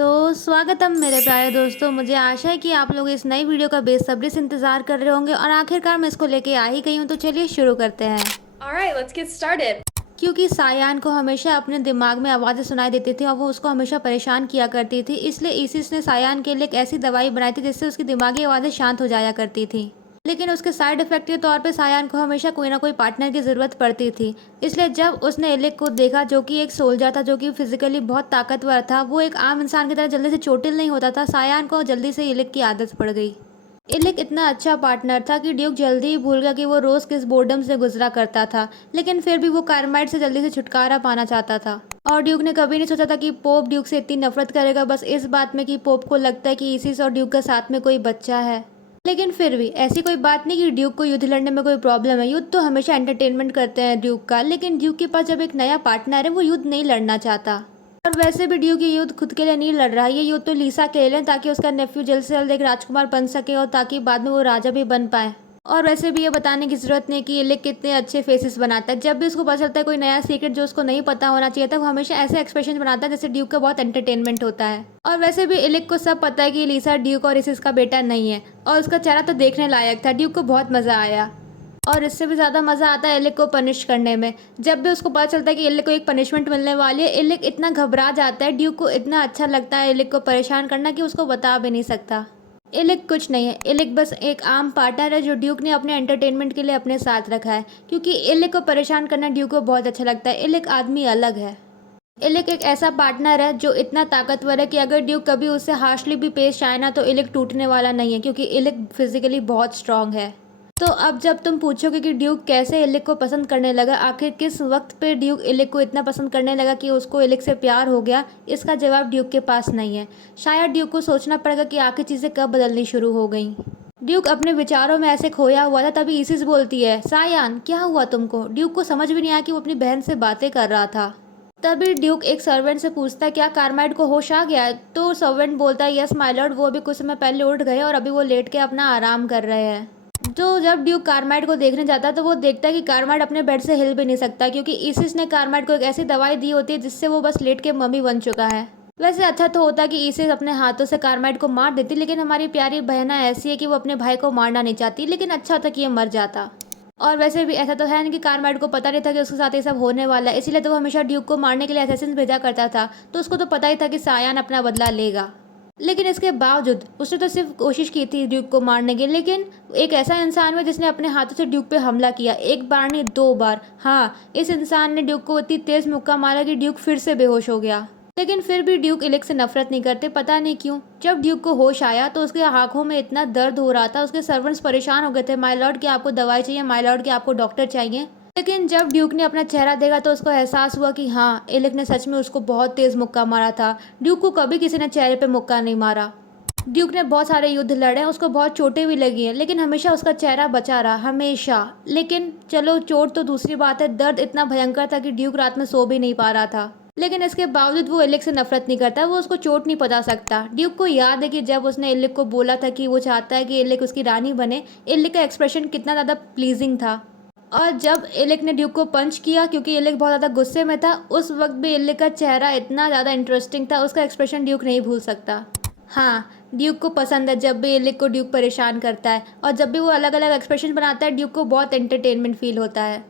तो स्वागतम मेरे प्यारे दोस्तों। मुझे आशा है कि आप लोग इस नई वीडियो का बेसब्री से इंतज़ार कर रहे होंगे और आखिरकार मैं इसको लेके आ ही गई हूँ। तो चलिए शुरू करते हैं। Alright, let's get started. क्योंकि सायान को हमेशा अपने दिमाग में आवाज़ें सुनाई देती थी और वो उसको हमेशा परेशान किया करती थी, इसलिए इसिस ने सायान के लिए एक ऐसी दवाई बनाई थी जिससे उसकी दिमागी आवाज़ें शांत हो जाया करती थी। लेकिन उसके साइड इफ़ेक्ट के तौर पे सायान को हमेशा कोई ना कोई पार्टनर की ज़रूरत पड़ती थी। इसलिए जब उसने इलिक को देखा, जो कि एक सोल्जर था, जो कि फिज़िकली बहुत ताकतवर था, वो एक आम इंसान की तरह जल्दी से चोटिल नहीं होता था, सायान को जल्दी से इलिक की आदत पड़ गई। इलिक इतना अच्छा पार्टनर था कि ड्यूक जल्दी ही भूल गया कि वो रोज़ किस बोर्डम से गुजरा करता था, लेकिन फिर भी वो कारमाइट से जल्दी से छुटकारा पाना चाहता था। और ड्यूक ने कभी नहीं सोचा था कि पोप ड्यूक से इतनी नफरत करेगा, बस इस बात में कि पोप को लगता है कि इसिस और ड्यूक का साथ में कोई बच्चा है। लेकिन फिर भी ऐसी कोई बात नहीं कि ड्यूक को युद्ध लड़ने में कोई प्रॉब्लम है। युद्ध तो हमेशा एंटरटेनमेंट करते हैं ड्यूक का, लेकिन ड्यूक के पास जब एक नया पार्टनर है, वो युद्ध नहीं लड़ना चाहता। और वैसे भी ड्यूक ये युद्ध खुद के लिए नहीं लड़ रहा है, ये युद्ध तो लीसा के लिए, ताकि उसका नेफ्यू जल्द से जल्द एक राजकुमार बन सके और ताकि बाद में वो राजा भी बन पाए। और वैसे भी ये बताने की ज़रूरत नहीं कि इलिक कितने अच्छे फेसेस बनाता है। जब भी उसको पता चलता है कोई नया सीक्रेट जो उसको नहीं पता होना चाहिए था, वो हमेशा ऐसे एक्सप्रेशन बनाता है जैसे ड्यूक का बहुत एंटरटेनमेंट होता है। और वैसे भी इलिक को सब पता है कि लीसा ड्यूक और इसिस का बेटा नहीं है, और उसका चेहरा तो देखने लायक था। ड्यूक को बहुत मज़ा आया। और इससे भी ज़्यादा मज़ा आता है इलिक को पनिश करने में। जब भी उसको पता चलता है कि इलिक को एक पनिशमेंट मिलने वाली है, इलिक इतना घबरा जाता है। ड्यूक को इतना अच्छा लगता है इलिक को परेशान करना कि उसको बता भी नहीं सकता। इलिक कुछ नहीं है, इलिक बस एक आम पार्टनर है जो ड्यूक ने अपने एंटरटेनमेंट के लिए अपने साथ रखा है, क्योंकि इलिक को परेशान करना ड्यूक को बहुत अच्छा लगता है। इलिक आदमी अलग है। इलिक एक ऐसा पार्टनर है जो इतना ताकतवर है कि अगर ड्यूक कभी उससे हार्शली भी पेश आए ना, तो इलिक टूटने वाला नहीं है, क्योंकि इलिक फिजिकली बहुत स्ट्रांग है। तो अब जब तुम पूछोगे कि ड्यूक कैसे इलिक को पसंद करने लगा, आखिर किस वक्त पे ड्यूक इलिक को इतना पसंद करने लगा कि उसको इलिक से प्यार हो गया, इसका जवाब ड्यूक के पास नहीं है। शायद ड्यूक को सोचना पड़ेगा कि आखिर चीज़ें कब बदलनी शुरू हो गई। ड्यूक अपने विचारों में ऐसे खोया हुआ था, तभी इसिस बोलती है, सायान क्या हुआ तुमको। ड्यूक को समझ भी नहीं आया कि वो अपनी बहन से बातें कर रहा था। तभी ड्यूक एक सर्वेंट से पूछता है, क्या कारमाइट को होश आ गया है? तो सर्वेंट बोलता है, यस माय लॉर्ड, वो अभी कुछ समय पहले उठ गए और अभी वो लेट के अपना आराम कर रहे हैं। तो जब ड्यूक कारमाइट को देखने जाता है, तो वो देखता है कि कारमाइट अपने बेड से हिल भी नहीं सकता, क्योंकि इसिस ने कारमाइट को एक ऐसी दवाई दी होती है जिससे वो बस लेट के मम्मी बन चुका है। वैसे अच्छा तो होता कि इसिस अपने हाथों से कारमाइट को मार देती, लेकिन हमारी प्यारी बहना ऐसी है कि वो अपने भाई को मारना नहीं चाहती, लेकिन अच्छा था कि ये मर जाता। और वैसे भी ऐसा तो है नहीं कि कारमाइट को पता नहीं था कि उसके साथ ये सब होने वाला है, इसीलिए तो वो हमेशा ड्यूक को मारने के लिए असैसिन भेजा करता था। तो उसको तो पता ही था कि सायान अपना बदला लेगा। लेकिन इसके बावजूद उसने तो सिर्फ कोशिश की थी ड्यूक को मारने की, लेकिन एक ऐसा इंसान है जिसने अपने हाथों से ड्यूक पे हमला किया, एक बार नहीं 2 बार। हाँ, इस इंसान ने ड्यूक को इतनी तेज मुक्का मारा कि ड्यूक फिर से बेहोश हो गया। लेकिन फिर भी ड्यूक इलिक से नफरत नहीं करते, पता नहीं क्यों। जब ड्यूक को होश आया तो उसके आंखों में इतना दर्द हो रहा था, उसके सर्वेंट्स परेशान हो गए थे, माय लॉर्ड कि आपको दवाई चाहिए, माय लॉर्ड कि आपको डॉक्टर चाहिए। लेकिन जब ड्यूक ने अपना चेहरा देखा तो उसको एहसास हुआ कि हाँ, इलिक ने सच में उसको बहुत तेज मुक्का मारा था। ड्यूक को कभी किसी ने चेहरे पे मुक्का नहीं मारा। ड्यूक ने बहुत सारे युद्ध लड़े, उसको बहुत चोटें भी लगी हैं, लेकिन हमेशा उसका चेहरा बचा रहा, हमेशा। लेकिन चलो चोट तो दूसरी बात है, दर्द इतना भयंकर था कि ड्यूक रात में सो भी नहीं पा रहा था। लेकिन इसके बावजूद वो इलिक से नफरत नहीं करता, वो उसको चोट नहीं पहुंचा सकता। ड्यूक को याद है कि जब उसने इलिक को बोला था कि वो चाहता है कि इलिक उसकी रानी बने, इलिक का एक्सप्रेशन कितना ज़्यादा प्लीजिंग था। और जब इलिक ने ड्यूक को पंच किया, क्योंकि इलिक बहुत ज़्यादा गुस्से में था, उस वक्त भी इलिक का चेहरा इतना ज़्यादा इंटरेस्टिंग था, उसका एक्सप्रेशन ड्यूक नहीं भूल सकता। हाँ, ड्यूक को पसंद है जब भी इलिक को ड्यूक परेशान करता है, और जब भी वो अलग अलग एक्सप्रेशन बनाता है, ड्यूक को बहुत एंटरटेनमेंट फील होता है।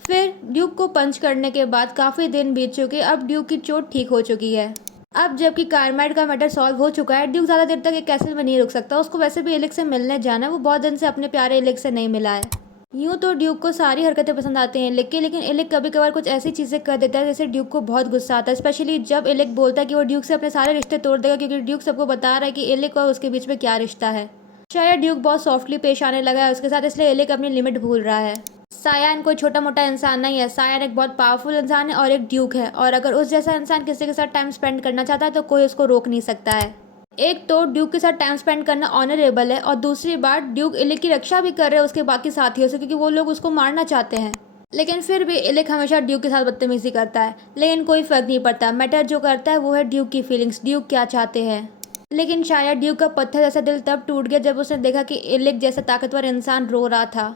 फिर ड्यूक को पंच करने के बाद काफ़ी दिन बीत चुके, अब ड्यूक की चोट ठीक हो चुकी है। अब जबकि कारमाइट का मैटर सॉल्व हो चुका है, ड्यूक ज़्यादा देर तक एक कैसल में नहीं रुक सकता, उसको वैसे भी इलिक से मिलने जाना है, वो बहुत दिन से अपने प्यारे इलिक से नहीं मिला है। यूँ तो ड्यूक को सारी हरकतें पसंद आती हैं, लेकिन इलिक कभी कभार कुछ ऐसी चीज़ें कर देता है जैसे ड्यूक को बहुत गुस्सा आता है, स्पेशली जब इलिक बोलता है कि वो ड्यूक से अपने सारे रिश्ते तोड़ देगा, क्योंकि ड्यूक सबको बता रहा है कि इलिक और उसके बीच में क्या रिश्ता है। शायद ड्यूक बहुत सॉफ्टली पेश आने लगा है उसके साथ, इसलिए इलिक अपनी लिमिट भूल रहा है। सायान कोई छोटा मोटा इंसान नहीं है, सायान एक बहुत पावरफुल इंसान है और एक ड्यूक है, और अगर उस जैसा इंसान किसी के साथ टाइम स्पेंड करना चाहता है तो कोई उसको रोक नहीं सकता है। एक तो ड्यूक के साथ टाइम स्पेंड करना ऑनरेबल है, और दूसरी बात ड्यूक इलिक की रक्षा भी कर रहे हैं उसके बाकी साथियों से, क्योंकि वो लोग उसको मारना चाहते हैं। लेकिन फिर भी इलिक हमेशा ड्यूक के साथ बदतमीजी करता है, लेकिन कोई फर्क नहीं पड़ता। मैटर जो करता है वो है ड्यूक की फीलिंग्स, ड्यूक क्या चाहते हैं। लेकिन शायद ड्यूक का पत्थर जैसा दिल तब टूट गया जब उसने देखा कि इलिक जैसा ताकतवर इंसान रो रहा था।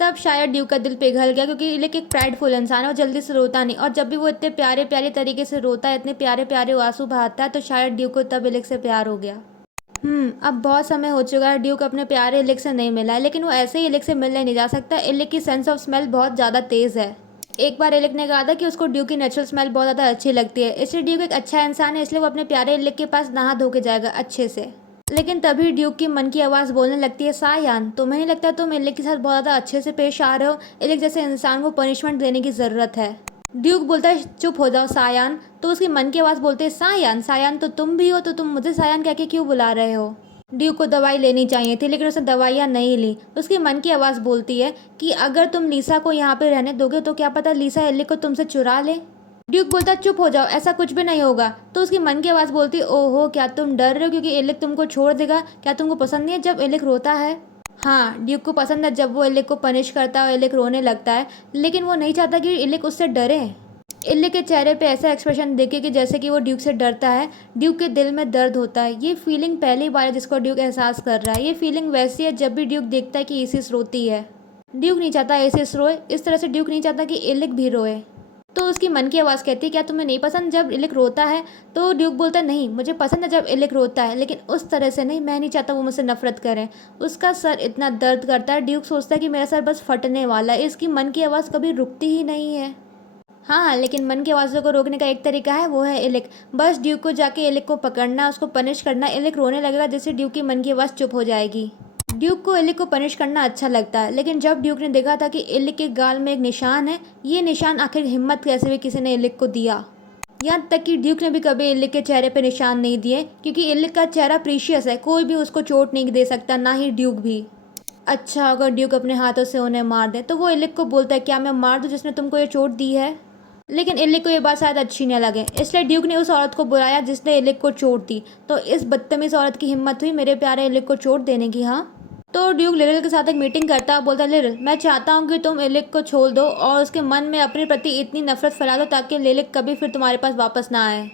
तब शायद ड्यूक का दिल पिघल गया, क्योंकि इलिक एक प्राइडफुल इंसान है और जल्दी से रोता नहीं, और जब भी वो इतने प्यारे प्यारे तरीके से रोता है, इतने प्यारे प्यारे आंसू बहाता है, तो शायद ड्यूक को तब इलिक से प्यार हो गया। अब बहुत समय हो चुका है, ड्यूक अपने प्यारे इलिक से नहीं मिला है, लेकिन वो ऐसे ही इलिक से मिलने नहीं जा सकता। इलिक की सेंस ऑफ स्मेल बहुत ज़्यादा तेज़ है। एक बार इलिक ने कहा था कि उसको ड्यूक की नेचुरल स्मेल बहुत ज़्यादा अच्छी लगती है, इसलिए ड्यूक एक अच्छा इंसान है, इसलिए वो अपने प्यारे इलिक के पास नहा धो के जाएगा अच्छे से। लेकिन तभी ड्यूक की मन की आवाज़ बोलने लगती है, सायान तुम्हें नहीं लगता तुम इलिक के साथ बहुत ज़्यादा अच्छे से पेश आ रहे हो? इलिक जैसे इंसान को पनिशमेंट देने की ज़रूरत है। ड्यूक बोलता है, चुप हो जाओ सायान। तो उसकी मन की आवाज़ बोलती है, सायान सायान तो तुम भी हो, तो तुम मुझे सायान कह के क्यों बुला रहे हो? ड्यूक को दवाई लेनी चाहिए थी, लेकिन उसने दवाइयाँ नहीं ली। उसकी मन की आवाज़ बोलती है कि अगर तुम लीसा को यहाँ पे रहने दोगे तो क्या पता लीसा इलिक को तुमसे चुरा ले। ड्यूक बोलता है, चुप हो जाओ, ऐसा कुछ भी नहीं होगा। तो उसकी मन की आवाज़ बोलती है, ओहो क्या तुम डर रहे हो क्योंकि इलिक तुमको छोड़ देगा? क्या तुमको पसंद नहीं है जब इलिक रोता है? हाँ, ड्यूक को पसंद है जब वो इलिक को पनिश करता है और इलिक रोने लगता है, लेकिन वो नहीं चाहता कि इलिक उससे डरे। इलिक के चेहरे पे ऐसा एक्सप्रेशन देखे कि जैसे कि वो ड्यूक से डरता है। ड्यूक के दिल में दर्द होता है। ये फीलिंग पहली बार है जिसको ड्यूक एहसास कर रहा है। ये फीलिंग वैसी है जब भी ड्यूक देखता है कि इसिस रोती है। ड्यूक नहीं चाहता इसिस रोए, इस तरह से ड्यूक नहीं चाहता कि इलिक भी रोए। तो उसकी मन की आवाज़ कहती है, क्या तुम्हें नहीं पसंद जब इलिक रोता है? तो ड्यूक बोलता है, नहीं मुझे पसंद है जब इलिक रोता है, लेकिन उस तरह से नहीं, मैं नहीं चाहता वो मुझसे नफरत करें। उसका सर इतना दर्द करता है, ड्यूक सोचता है कि मेरा सर बस फटने वाला है। इसकी मन की आवाज़ कभी रुकती ही नहीं है। हाँ, लेकिन मन की आवाज़ों को रोकने का एक तरीका है, वो है इलिक। बस ड्यूक को जाके इलिक को पकड़ना, उसको पनिश करना। इलिक रोने लगेगा जिससे ड्यूक की मन की आवाज़ चुप हो जाएगी। ड्यूक को इलिक को पनिश करना अच्छा लगता है, लेकिन जब ड्यूक ने देखा था कि इलिक के गाल में एक निशान है, ये निशान आखिर हिम्मत कैसे भी किसी ने इलिक को दिया। यहाँ तक कि ड्यूक ने भी कभी इलिक के चेहरे पर निशान नहीं दिए, क्योंकि इलिक का चेहरा प्रीशियस है, कोई भी उसको चोट नहीं दे सकता, ना ही ड्यूक भी। अच्छा, अगर ड्यूक अपने हाथों से उन्हें मार दे तो वो इलिक को बोलता है, क्या मैं मार दूँ जिसने तुमको ये चोट दी है? लेकिन इलिक को ये बात शायद अच्छी न लगे, इसलिए ड्यूक ने उस औरत को बुलाया जिसने इलिक को चोट दी। तो इस बदतमीज़ औरत की हिम्मत हुई मेरे प्यारे इलिक को चोट देने की। हाँ, तो ड्यूक लिरिल के साथ एक मीटिंग करता है, बोलता है, लिरिल मैं चाहता हूँ कि तुम इलिक को छोड़ दो और उसके मन में अपने प्रति इतनी नफरत फैला दो ताकि लिलिक कभी फिर तुम्हारे पास वापस ना आए।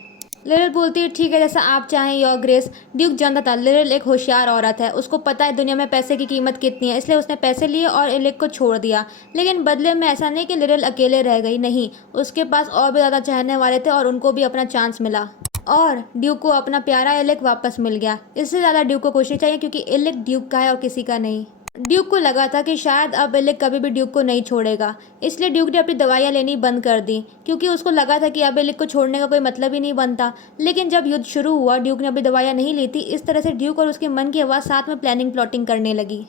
लिरिल बोलती है, ठीक है जैसा आप चाहें योर ग्रेस। ड्यूक जानता था लिरिल एक होशियार औरत है, उसको पता है दुनिया में पैसे की कीमत कितनी है, इसलिए उसने पैसे लिए और इलिक को छोड़ दिया। लेकिन बदले में ऐसा नहीं कि लिरिल अकेले रह गई, नहीं, उसके पास और भी ज़्यादा चाहने वाले थे और उनको भी अपना चांस मिला और ड्यूक को अपना प्यारा इलिक वापस मिल गया। इससे ज़्यादा ड्यूक को खुशी चाहिए, क्योंकि इलिक ड्यूक का है और किसी का नहीं। ड्यूक को लगा था कि शायद अब इलिक कभी भी ड्यूक को नहीं छोड़ेगा, इसलिए ड्यूक ने अपनी दवाइयाँ लेनी बंद कर दी, क्योंकि उसको लगा था कि अब इलिक को छोड़ने का कोई मतलब ही नहीं बनता। लेकिन जब युद्ध शुरू हुआ, ड्यूक ने अपनी दवाइयाँ नहीं ली थी। इस तरह से ड्यूक और उसके मन की आवाज़ साथ में प्लानिंग प्लॉटिंग करने लगी।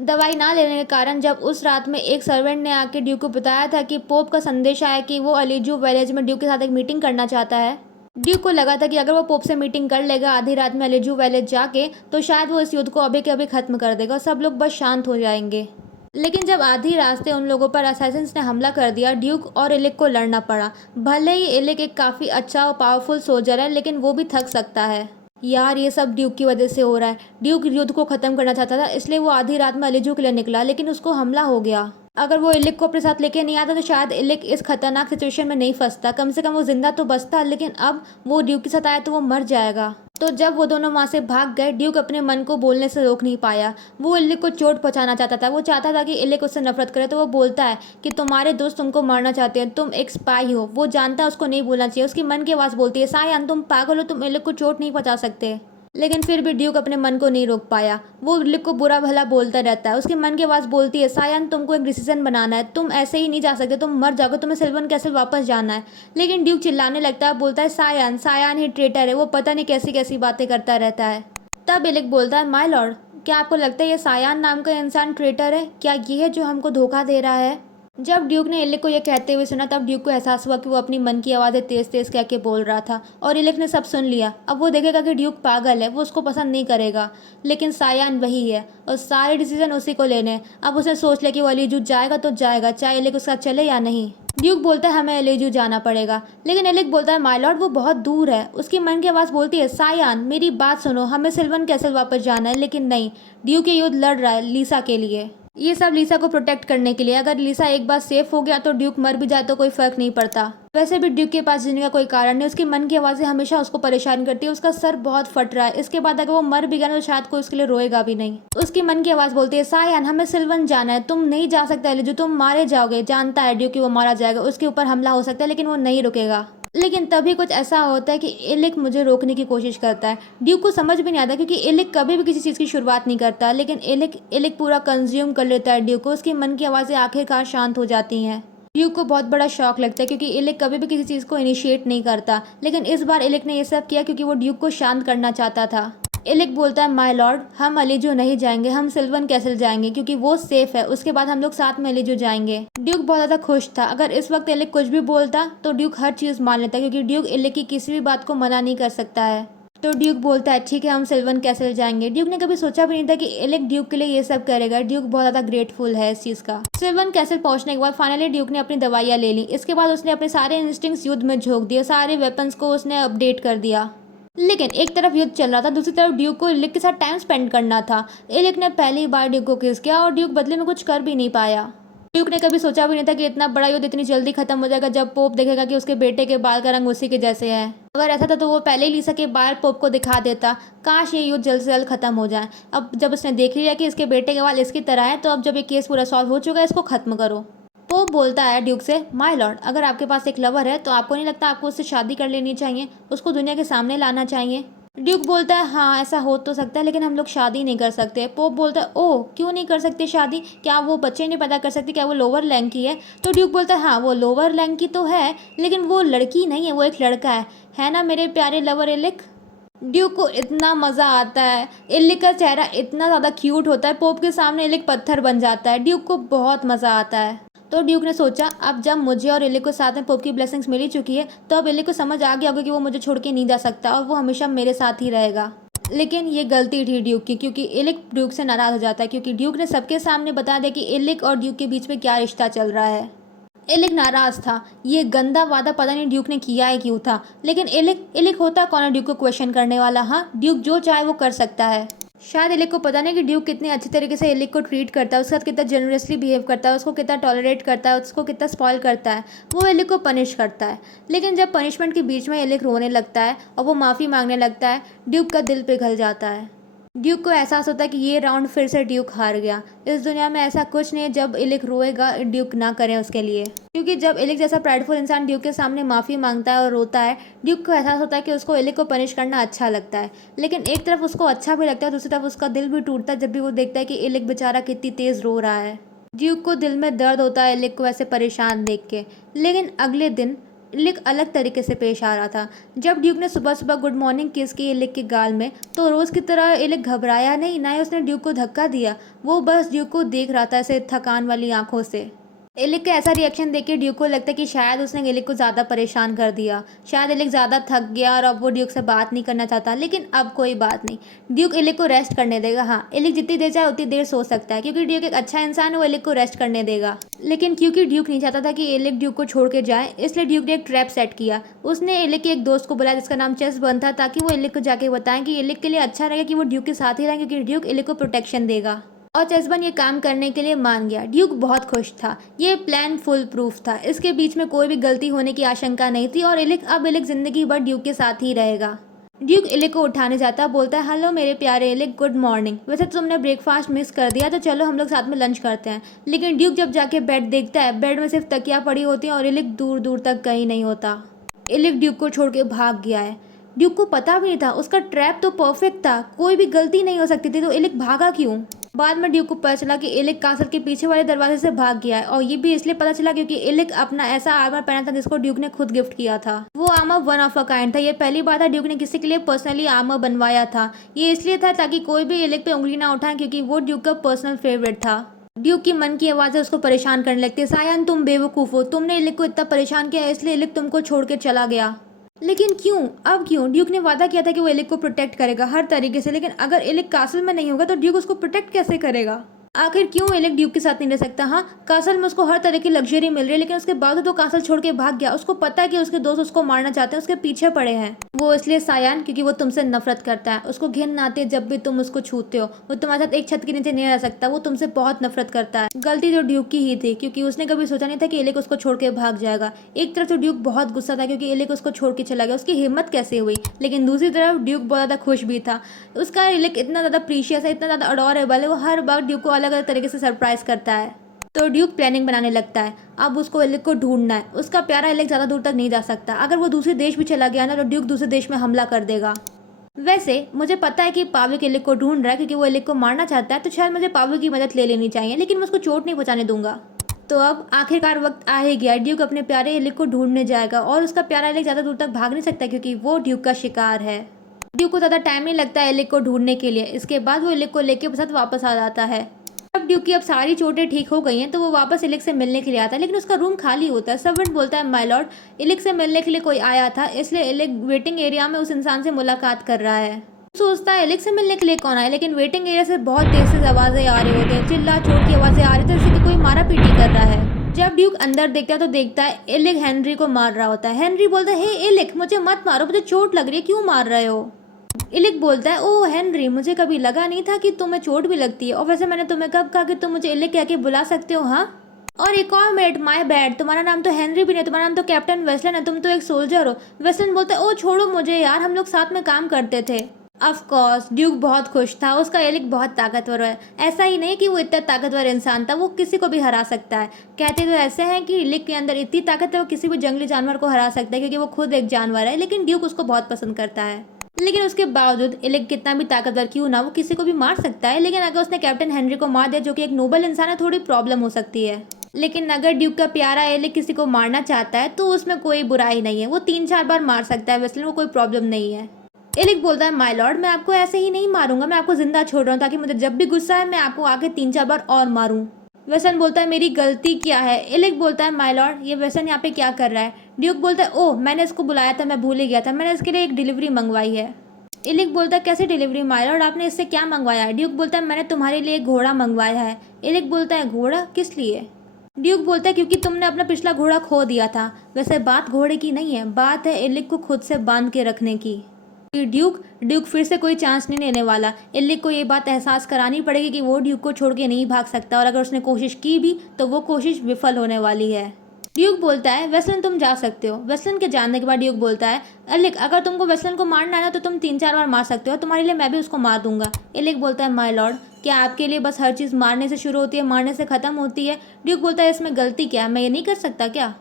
दवाई ना लेने के कारण जब उस रात में एक सर्वेंट ने आके ड्यूक को बताया था कि पोप का संदेश आया कि वो अलीजू विलेज में ड्यूक के साथ एक मीटिंग करना चाहता है। ड्यूक को लगा था कि अगर वो पोप से मीटिंग कर लेगा आधी रात में अलीजू विलेज जाके, तो शायद वो इस युद्ध को अभी के अभी खत्म कर देगा और सब लोग बस शांत हो जाएंगे। लेकिन जब आधी रास्ते उन लोगों पर असैसिन्स ने हमला कर दिया, ड्यूक और इलिक को लड़ना पड़ा। भले ही इलिक एक काफ़ी अच्छा और पावरफुल सोल्जर है, लेकिन वो भी थक सकता है। यार, ये सब ड्यूक की वजह से हो रहा है। ड्यूक युद्ध को ख़त्म करना चाहता था, इसलिए वो आधी रात में अलीजू के लिए निकला, लेकिन उसको हमला हो गया। अगर वो इलिक को अपने साथ लेके नहीं आता तो शायद इलिक इस खतरनाक सिचुएशन में नहीं फंसता, कम से कम वो जिंदा तो बचता। लेकिन अब वो ड्यूक के साथ आया तो वो मर जाएगा। तो जब वो दोनों वहाँ से भाग गए, ड्यूक अपने मन को बोलने से रोक नहीं पाया। वो इलिक को चोट पहुँचाना चाहता था। वो चाहता था कि इलिक उससे नफरत करे, तो वो बोलता है कि तुम्हारे दोस्त तुमको मारना चाहते हैं, तुम एक स्पाई हो। वो जानता है उसको नहीं बोलना चाहिए। उसकी मन की आवाज़ बोलती है, सायान तुम पागल हो, तुम इलिक को चोट नहीं पहुँचा सकते। लेकिन फिर भी ड्यूक अपने मन को नहीं रोक पाया। वो इलिक को बुरा भला बोलता रहता है। उसके मन की आवाज़ बोलती है, सायान तुमको एक डिसीजन बनाना है, तुम ऐसे ही नहीं जा सकते, तुम मर जाओगे, तुम्हें सिल्वन कैसल वापस जाना है। लेकिन ड्यूक चिल्लाने लगता है, बोलता है, सायान सायान ही ट्रेटर है, वो पता नहीं कैसी कैसी बातें करता रहता है। तब इलिक बोलता है, माय लॉर्ड, क्या आपको लगता है ये सायान नाम का इंसान ट्रेटर है? क्या ये है जो हमको धोखा दे रहा है? जब ड्यूक ने इलिक को यह कहते हुए सुना, तब ड्यूक को एहसास हुआ कि वो अपनी मन की आवाज़ें तेज़ तेज़ कह के बोल रहा था और इलिक ने सब सुन लिया। अब वो देखेगा कि ड्यूक पागल है, वो उसको पसंद नहीं करेगा। लेकिन सायान वही है और सारे डिसीजन उसी को लेने। अब उसने सोच लिया कि वो अलीजू जाएगा तो जाएगा, चाहे इलिक उसका चले या नहीं। ड्यूक बोलता है, हमें अलीजू जाना पड़ेगा। लेकिन इलिक बोलता है, माय लॉर्ड वो बहुत दूर है। उसकी मन की आवाज़ बोलती है, सायान मेरी बात सुनो, हमें सिल्वन कैसल वापस जाना है। लेकिन नहीं, ड्यूक ये युद्ध लड़ रहा है लीसा के लिए। ये सब लीसा को प्रोटेक्ट करने के लिए। अगर लीसा एक बार सेफ हो गया तो ड्यूक मर भी जाए तो कोई फर्क नहीं पड़ता। वैसे भी ड्यूक के पास जीने का कोई कारण नहीं, उसकी मन की आवाज़ें हमेशा उसको परेशान करती है। उसका सर बहुत फट रहा है, इसके बाद अगर वो मर भी गया ना तो शायद कोई उसके लिए रोएगा भी नहीं। उसकी मन की आवाज़ बोलती है, सायान हमें सिल्वन जाना है, तुम नहीं जा सकते एलिजू, तुम मारे जाओगे। जानता है ड्यूक कि वो मारा जाएगा, उसके ऊपर हमला हो सकता है लेकिन वो नहीं रुकेगा। लेकिन तभी कुछ ऐसा होता है कि इलिक मुझे रोकने की कोशिश करता है। ड्यूक को समझ भी नहीं आता क्योंकि इलिक कभी भी किसी चीज़ की शुरुआत नहीं करता, लेकिन इलिक पूरा कंज्यूम कर लेता है ड्यूक को। उसकी मन की आवाज़ें आखिरकार शांत हो जाती हैं। ड्यूक को बहुत बड़ा शॉक लगता है क्योंकि इलिक कभी भी किसी चीज़ को इनिशिएट नहीं करता, लेकिन इस बार इलिक ने ये सब किया क्योंकि वो ड्यूक को शांत करना चाहता था। इलिक बोलता है, माय लॉर्ड हम एलिजू नहीं जाएंगे, हम सिल्वन कैसल जाएंगे क्योंकि वो सेफ है, उसके बाद हम लोग साथ में एलिजू जाएंगे। ड्यूक बहुत ज़्यादा खुश था। अगर इस वक्त इलिक कुछ भी बोलता तो ड्यूक हर चीज़ मान लेता क्योंकि ड्यूक इलिक की किसी भी बात को मना नहीं कर सकता है। तो ड्यूक बोलता है, ठीक है हम सिल्वन कैसल जाएंगे। ड्यूक ने कभी सोचा भी नहीं था कि इलिक ड्यूक के लिए ये सब करेगा। ड्यूक बहुत ज़्यादा ग्रेटफुल है इस चीज़ का। सिल्वन कैसल पहुंचने के बाद फाइनली ड्यूक ने अपनी दवाइयाँ ले ली। इसके बाद उसने अपने सारे इंस्टिंक्ट्स युद्ध में झोंक दिए, सारे वेपन्स को उसने अपडेट कर दिया। लेकिन एक तरफ युद्ध चल रहा था, दूसरी तरफ ड्यूक को इलिक के साथ टाइम स्पेंड करना था। इलिक ने पहली बार ड्यूक को किस किया और ड्यूक बदले में कुछ कर भी नहीं पाया। ड्यूक ने कभी सोचा भी नहीं था कि इतना बड़ा युद्ध इतनी जल्दी खत्म हो जाएगा जब पोप देखेगा कि उसके बेटे के बाल का रंग उसी के जैसे है। अगर ऐसा था तो वो पहले ही लीसा के बाल पोप को दिखा देता। काश ये युद्ध जल्द से जल्द खत्म हो जाए। अब जब उसने देख लिया कि इसके बेटे के बाल इसकी तरह है तो अब जब ये केस पूरा सॉल्व हो चुका है इसको खत्म करो। पोप बोलता है ड्यूक से, माय लॉर्ड अगर आपके पास एक लवर है तो आपको नहीं लगता आपको उससे शादी कर लेनी चाहिए, उसको दुनिया के सामने लाना चाहिए। ड्यूक बोलता है, हाँ ऐसा हो तो सकता है लेकिन हम लोग शादी नहीं कर सकते। पोप बोलता है, ओह क्यों नहीं कर सकते शादी, क्या वो बच्चे नहीं पैदा कर सकती, क्या वो लोअर रैंक की है। तो ड्यूक बोलता है, हाँ वो लोअर रैंक की तो है लेकिन वो लड़की नहीं है, वो एक लड़का है ना मेरे प्यारे लवर इलिक। ड्यूक को इतना मज़ा आता है, इलिक का चेहरा इतना ज़्यादा क्यूट होता है, पोप के सामने इलिक पत्थर बन जाता है। ड्यूक को बहुत मज़ा आता है। तो ड्यूक ने सोचा अब जब मुझे और इलिक को साथ में पोप की ब्लेसिंग्स मिल ही चुकी है तो अब इलिक को समझ आ गया होगा कि वो मुझे छोड़ के नहीं जा सकता और वो हमेशा मेरे साथ ही रहेगा। लेकिन ये गलती थी ड्यूक की क्योंकि इलिक ड्यूक से नाराज़ हो जाता है क्योंकि ड्यूक ने सबके सामने बता दिया कि इलिक और ड्यूक के बीच में क्या रिश्ता चल रहा है। इलिक नाराज़ था, ये गंदा वादा पता नहीं ड्यूक ने किया है क्यों था, लेकिन इलिक होता कौन है ड्यूक को क्वेश्चन करने वाला। हाँ ड्यूक जो चाहे वो कर सकता है। शायद इलिक को पता नहीं कि ड्यूक कितने अच्छे तरीके से इलिक को ट्रीट करता है, उसके साथ कितना जनरसली बिहेव करता है, उसको कितना टॉलरेट करता है, उसको कितना स्पॉइल करता है। वो इलिक को पनिश करता है। लेकिन जब पनिशमेंट के बीच में इलिक रोने लगता है और वो माफ़ी मांगने लगता है, ड्यूक का दिल पिघल जाता है। ड्यूक को एहसास होता है कि ये राउंड फिर से ड्यूक हार गया। इस दुनिया में ऐसा कुछ नहीं है जब इलिक रोएगा ड्यूक ना करे उसके लिए, क्योंकि जब इलिक जैसा प्राइडफुल इंसान ड्यूक के सामने माफ़ी मांगता है और रोता है, ड्यूक को एहसास होता है कि उसको इलिक को पनिश करना अच्छा लगता है। लेकिन एक तरफ उसको अच्छा भी लगता है, दूसरी तरफ उसका दिल भी टूटता है जब भी वो देखता है कि इलिक बेचारा कितनी तेज़ रो रहा है। ड्यूक को दिल में दर्द होता है इलिक को ऐसे परेशान देख के। लेकिन अगले दिन इलिक अलग तरीके से पेश आ रहा था। जब ड्यूक ने सुबह सुबह गुड मॉर्निंग किस की इलिक के गाल में तो रोज़ की तरह इलिक घबराया नहीं, ना ही उसने ड्यूक को धक्का दिया। वो बस ड्यूक को देख रहा था ऐसे थकान वाली आंखों से। इलिक का ऐसा रिएक्शन देख के ड्यूक को लगता है कि शायद उसने इलिक को ज़्यादा परेशान कर दिया, शायद इलिक ज़्यादा थक गया और अब वो ड्यूक से बात नहीं करना चाहता। लेकिन अब कोई बात नहीं, ड्यूक इलिक को रेस्ट करने देगा। हाँ इलिक जितनी देर चाहे उतनी देर सो सकता है क्योंकि ड्यूक एक अच्छा इंसान है, वो इलिक को रेस्ट करने देगा। लेकिन क्योंकि ड्यूक नहीं चाहता था कि इलिक ड्यूक को छोड़ के जाए, इसलिए ड्यूक ने एक ट्रैप सेट किया। उसने इलिक के एक दोस्त को बुलाया जिसका नाम चेस बन था, ताकि वो इलिक को जाके बताएं कि इलिक के लिए अच्छा रहेगा कि वो ड्यूक के साथ ही रहें क्योंकि ड्यूक इलिक को प्रोटेक्शन देगा। और चेसबन ये काम करने के लिए मान गया। ड्यूक बहुत खुश था, ये प्लान फुल प्रूफ था, इसके बीच में कोई भी गलती होने की आशंका नहीं थी और इलिक ज़िंदगी भर ड्यूक के साथ ही रहेगा। ड्यूक इलिक को उठाने जाता, बोलता है, हेलो मेरे प्यारे इलिक, गुड मॉर्निंग। वैसे तो तुमने ब्रेकफास्ट मिस कर दिया तो चलो हम लोग साथ में लंच करते हैं। लेकिन ड्यूक जब जाके बेड देखता है, बेड में सिर्फ तकिया पड़ी होती है और इलिक दूर दूर तक कहीं नहीं होता। इलिक ड्यूक को छोड़ के भाग गया है। ड्यूक को पता भी नहीं था, उसका ट्रैप तो परफेक्ट था, कोई भी गलती नहीं हो सकती थी, तो इलिक भागा क्यों। बाद में ड्यूक को पता चला कि इलिक कासल के पीछे वाले दरवाजे से भाग गया है और ये भी इसलिए पता चला क्योंकि इलिक अपना ऐसा आर्मर पहना था जिसको ड्यूक ने खुद गिफ्ट किया था। वो armour one of a kind था, ये पहली बार था ड्यूक ने किसी के लिए पर्सनली आर्मर बनवाया था। ये इसलिए था ताकि कोई भी इलिक पे उंगली ना उठाए क्योंकि वो ड्यूक का पर्सनल फेवरेट था। ड्यूक की मन की आवाज़ें उसको परेशान करने लगती है, सायान तुम बेवकूफ़ हो, तुमने इलिक को इतना परेशान किया इसलिए इलिक तुमको छोड़ के चला गया। लेकिन क्यों, अब क्यों? ड्यूक ने वादा किया था कि वो इलिक को प्रोटेक्ट करेगा हर तरीके से, लेकिन अगर इलिक कासल में नहीं होगा तो ड्यूक उसको प्रोटेक्ट कैसे करेगा। आखिर क्यों एलेक ड्यूक के साथ नहीं रह सकता? हाँ, कासल में उसको हर तरह की लग्जरी मिल रही है, लेकिन उसके बावजूद वो कासल छोड़ के भाग गया। उसको पता है कि उसके दोस्त उसको मारना चाहते हैं, उसके पीछे पड़े हैं। वो इसलिए सायान, क्योंकि वो तुमसे नफरत करता है। उसको घिन आती है जब भी तुम उसको छूते हो। वो तुम्हारे साथ एक छत के नीचे नहीं रह सकता। वो तुमसे बहुत नफरत करता है। गलती तो ड्यूक की ही थी, क्योंकि उसने कभी सोचा नहीं था कि एलेक उसको छोड़ के भाग जाएगा। एक तरफ तो ड्यूक बहुत गुस्सा था क्योंकि एलेक उसको छोड़ के चला गया, उसकी हिम्मत कैसे हुई, लेकिन दूसरी तरफ ड्यूक बहुत ज़्यादा खुश भी था। उसका एलेक इतना ज़्यादा प्रीशियस है, इतना ज़्यादा अडोरेबल है। वो हर बार ड्यूक को अलग अलग तरीके से सरप्राइज करता है। तो ड्यूक प्लानिंग बनाने लगता है। अब उसको एलेक को ढूंढना है। उसका प्यारा एलेक ज़्यादा दूर तक नहीं जा सकता। अगर वो दूसरे देश भी चला गया ना, तो ड्यूक दूसरे देश में हमला कर देगा। वैसे मुझे पता है कि पाब्लो एलेक को ढूंढ रहा है, क्योंकि वो एलेक को मारना चाहता है, तो शायद मुझे पाब्लो की मदद ले लेनी चाहिए, लेकिन मैं उसको चोट नहीं पहुंचाने दूंगा। तो अब आखिरकार वक्त आ ही गया। ड्यूक अपने प्यारे एलेक को ढूंढने जाएगा, और उसका प्यारा एलेक ज़्यादा दूर तक भाग नहीं सकता, क्योंकि वो ड्यूक का शिकार है। ड्यूक को ज़्यादा टाइम नहीं लगता है एलेक को ढूंढने के लिए। इसके बाद वो एलेक को लेके साथ वापस आ जाता है। अब ड्यूक की अब सारी चोटें ठीक हो गई हैं, तो वो वापस एलेक से मिलने के लिए आता है, लेकिन उसका रूम खाली होता है। सर्वेंट बोलता है, माय लॉर्ड, एलेक से मिलने के लिए कोई आया था, इसलिए एलेक वेटिंग एरिया में उस इंसान से मुलाकात कर रहा है। सोचता है एलेक से मिलने के लिए कौन आया, लेकिन वेटिंग एरिया से बहुत तेज से आवाज़ें आ रही होती हैं। चिल्ला चोट की आवाज़ें आ रही थी, जैसे कि कोई मारा पीटी कर रहा है। जब ड्यूक अंदर देखता है तो देखता है एलेक हेनरी को मार रहा होता है। हेनरी बोलता है, हे एलेक, मुझे मत मारो, मुझे चोट लग रही है, क्यों मार रहे हो? एलेक बोलता है, ओह हेनरी, मुझे कभी लगा नहीं था कि तुम्हें चोट भी लगती है, और वैसे मैंने तुम्हें कब कहा कि तुम मुझे एलेक कह के बुला सकते हो? हाँ, और एक और मिनट, माय बैड, तुम्हारा नाम तो हेनरी भी नहीं, तुम्हारा नाम तो कैप्टन वेस्लन है, तुम तो एक सोल्जर हो। वेस्लन बोलता है, ओह छोड़ो मुझे यार, हम लोग साथ में काम करते थे। ऑफ कोर्स ड्यूक बहुत खुश था। उसका एलेक बहुत ताकतवर है। ऐसा ही नहीं कि वो इतना ताकतवर इंसान था, वो किसी को भी हरा सकता है। कहते तो ऐसे हैं कि एलेक के अंदर इतनी ताकत है, वो किसी भी जंगली जानवर को हरा सकता है, क्योंकि वो खुद एक जानवर है, लेकिन ड्यूक उसको बहुत पसंद करता है। लेकिन उसके बावजूद एलेक कितना भी ताकतवर क्यों ना, वो किसी को भी मार सकता है। लेकिन अगर उसने कैप्टन हेनरी को मार दिया, जो कि एक नोबल इंसान है, थोड़ी प्रॉब्लम हो सकती है। लेकिन अगर ड्यूक का प्यारा एलेक किसी को मारना चाहता है, तो उसमें कोई बुराई नहीं है। वो 3-4 बार मार सकता है, वैसे वो कोई प्रॉब्लम नहीं है। एलेक बोलता है, माय लॉर्ड, मैं आपको ऐसे ही नहीं मारूंगा, मैं आपको जिंदा छोड़ रहा हूँ, ताकि मुझे जब भी गुस्सा है मैं आपको आके 3-4 बार और मारूं। वेसन बोलता है, मेरी गलती क्या है? एलेक बोलता है, माय लॉर्ड, ये वेसन यहाँ पे क्या कर रहा है? ड्यूक बोलता है, ओह मैंने इसको बुलाया था, मैं भूल ही गया था, मैंने इसके लिए एक डिलीवरी मंगवाई है। एलेक बोलता है, कैसे डिलीवरी माय लॉर्ड, आपने इससे क्या मंगवाया है? ड्यूक बोलता है, मैंने तुम्हारे लिए एक घोड़ा मंगवाया है। एलेक बोलता है, घोड़ा किस लिए? ड्यूक बोलता है, क्योंकि तुमने अपना पिछला घोड़ा खो दिया था। वैसे बात घोड़े की नहीं है, बात है एलेक को खुद से बांध के रखने की। ड्यूक फिर से कोई चांस नहीं लेने वाला। एलेक को ये बात एहसास करानी पड़ेगी कि वो ड्यूक को छोड़ के नहीं भाग सकता, और अगर उसने कोशिश की भी तो वो कोशिश विफल होने वाली है। ड्यूक बोलता है, वेस्लन तुम जा सकते हो। वेस्लन के जानने के बाद ड्यूक बोलता है, एलेक अगर तुमको वेस्लन को मारना है ना, तो तुम 3-4 बार मार सकते हो, तुम्हारे लिए मैं भी उसको मार दूंगा। एलेक बोलता है, माय लॉर्ड, क्या आपके लिए बस हर चीज़ मारने से शुरू होती है, मारने से ख़त्म होती है? ड्यूक बोलता है, इसमें गलती क्या है, मैं ये नहीं कर सकता क्या?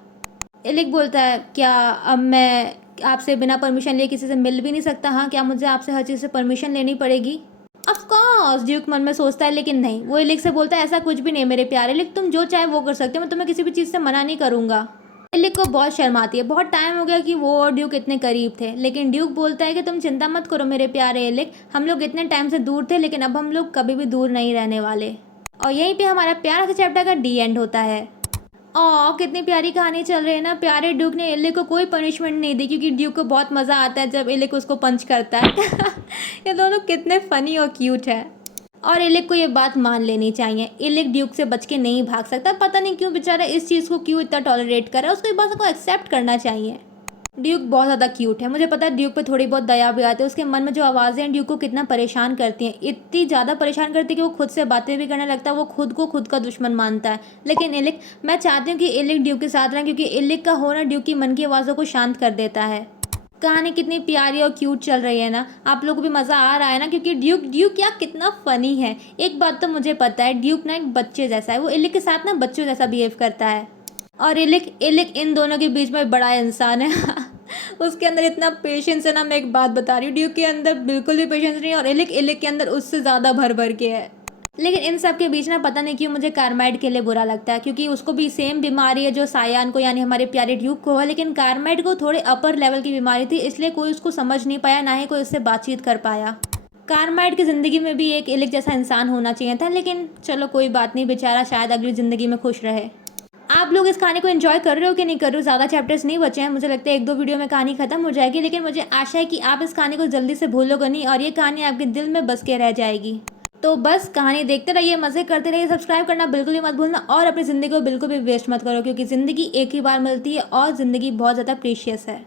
एलेक बोलता है, क्या अब मैं आपसे बिना परमिशन लिए किसी से मिल भी नहीं सकता? हाँ, क्या मुझे आपसे हर चीज़ से परमिशन लेनी पड़ेगी? ऑफ कोर्स, ड्यूक मन में सोचता है, लेकिन नहीं। वो एलेक से बोलता है, ऐसा कुछ भी नहीं मेरे प्यारे एलेक, तुम जो चाहे वो कर सकते हो, मैं तुम्हें किसी भी चीज़ से मना नहीं करूँगा। एलेक को बहुत शर्म आती है। बहुत टाइम हो गया कि वो और ड्यूक इतने करीब थे, लेकिन ड्यूक बोलता है कि तुम चिंता मत करो मेरे प्यारे एलेक, हम लोग इतने टाइम से दूर थे, लेकिन अब हम लोग कभी भी दूर नहीं रहने वाले। और यहीं पे हमारा प्यारा सा चैप्टर का डी एंड होता है। कितनी प्यारी कहानी चल रही है ना। प्यारे ड्यूक ने एलेक को कोई पनिशमेंट नहीं दी, क्योंकि ड्यूक को बहुत मज़ा आता है जब एलेक उसको पंच करता है। ये दोनों कितने फनी और क्यूट है, और एलेक को ये बात मान लेनी चाहिए। एलेक ड्यूक से बच के नहीं भाग सकता। पता नहीं क्यों बेचारा इस चीज़ को क्यों इतना टॉलरेट कर रहा है, उसको इस बात को एक्सेप्ट करना चाहिए। ड्यूक बहुत ज़्यादा क्यूट है। मुझे पता है ड्यूक पे थोड़ी बहुत दया भी आती है। उसके मन में जो आवाज़ें हैं ड्यूक को कितना परेशान करती हैं, इतनी ज़्यादा परेशान करती है कि वो खुद से बातें भी करने लगता है। वो खुद को खुद का दुश्मन मानता है। लेकिन एलेक, मैं चाहती हूँ कि एलेक ड्यूक के साथ रहें, क्योंकि एलेक का होना ड्यूक की मन की आवाज़ों को शांत कर देता है। कहानी कितनी प्यारी और क्यूट चल रही है ना। आप लोगों को भी मज़ा आ रहा है ना, क्योंकि ड्यूक यार कितना फ़नी है। एक बात तो मुझे पता है, ड्यूक ना एक बच्चे जैसा है। वो एलेक के साथ ना बच्चों जैसा बिहेव करता है, और एलेक इन दोनों के बीच में बड़ा इंसान है। उसके अंदर इतना पेशेंस है ना। मैं एक बात बता रही हूँ, ड्यूक के अंदर बिल्कुल भी पेशेंस नहीं है, और एलेक के अंदर उससे ज़्यादा भर के है। लेकिन इन सब के बीच ना पता नहीं क्यों मुझे कारमाइड के लिए बुरा लगता है, क्योंकि उसको भी सेम बीमारी है जो सायान को, यानी हमारे प्यारे ड्यूक को है, लेकिन कारमाइड को थोड़े अपर लेवल की बीमारी थी, इसलिए कोई उसको समझ नहीं पाया, ना ही कोई उससे बातचीत कर पाया। कारमाइड की ज़िंदगी में भी एक एलेक जैसा इंसान होना चाहिए था, लेकिन चलो कोई बात नहीं, बेचारा शायद अगली ज़िंदगी में खुश रहे। आप लोग इस कहानी को एंजॉय कर रहे हो कि नहीं कर रहे हो? ज़्यादा चैप्टर्स नहीं बचे हैं, मुझे लगता है 1-2 वीडियो में कहानी खत्म हो जाएगी, लेकिन मुझे आशा है कि आप इस कहानी को जल्दी से भूलोगे नहीं, और ये कहानी आपके दिल में बस के रह जाएगी। तो बस कहानी देखते रहिए, मज़े करते रहिए, सब्सक्राइब करना बिल्कुल भी मत भूलना और अपनी ज़िंदगी को बिल्कुल भी वेस्ट मत करो, क्योंकि ज़िंदगी एक ही बार मिलती है और ज़िंदगी बहुत ज़्यादा प्रीशियस है।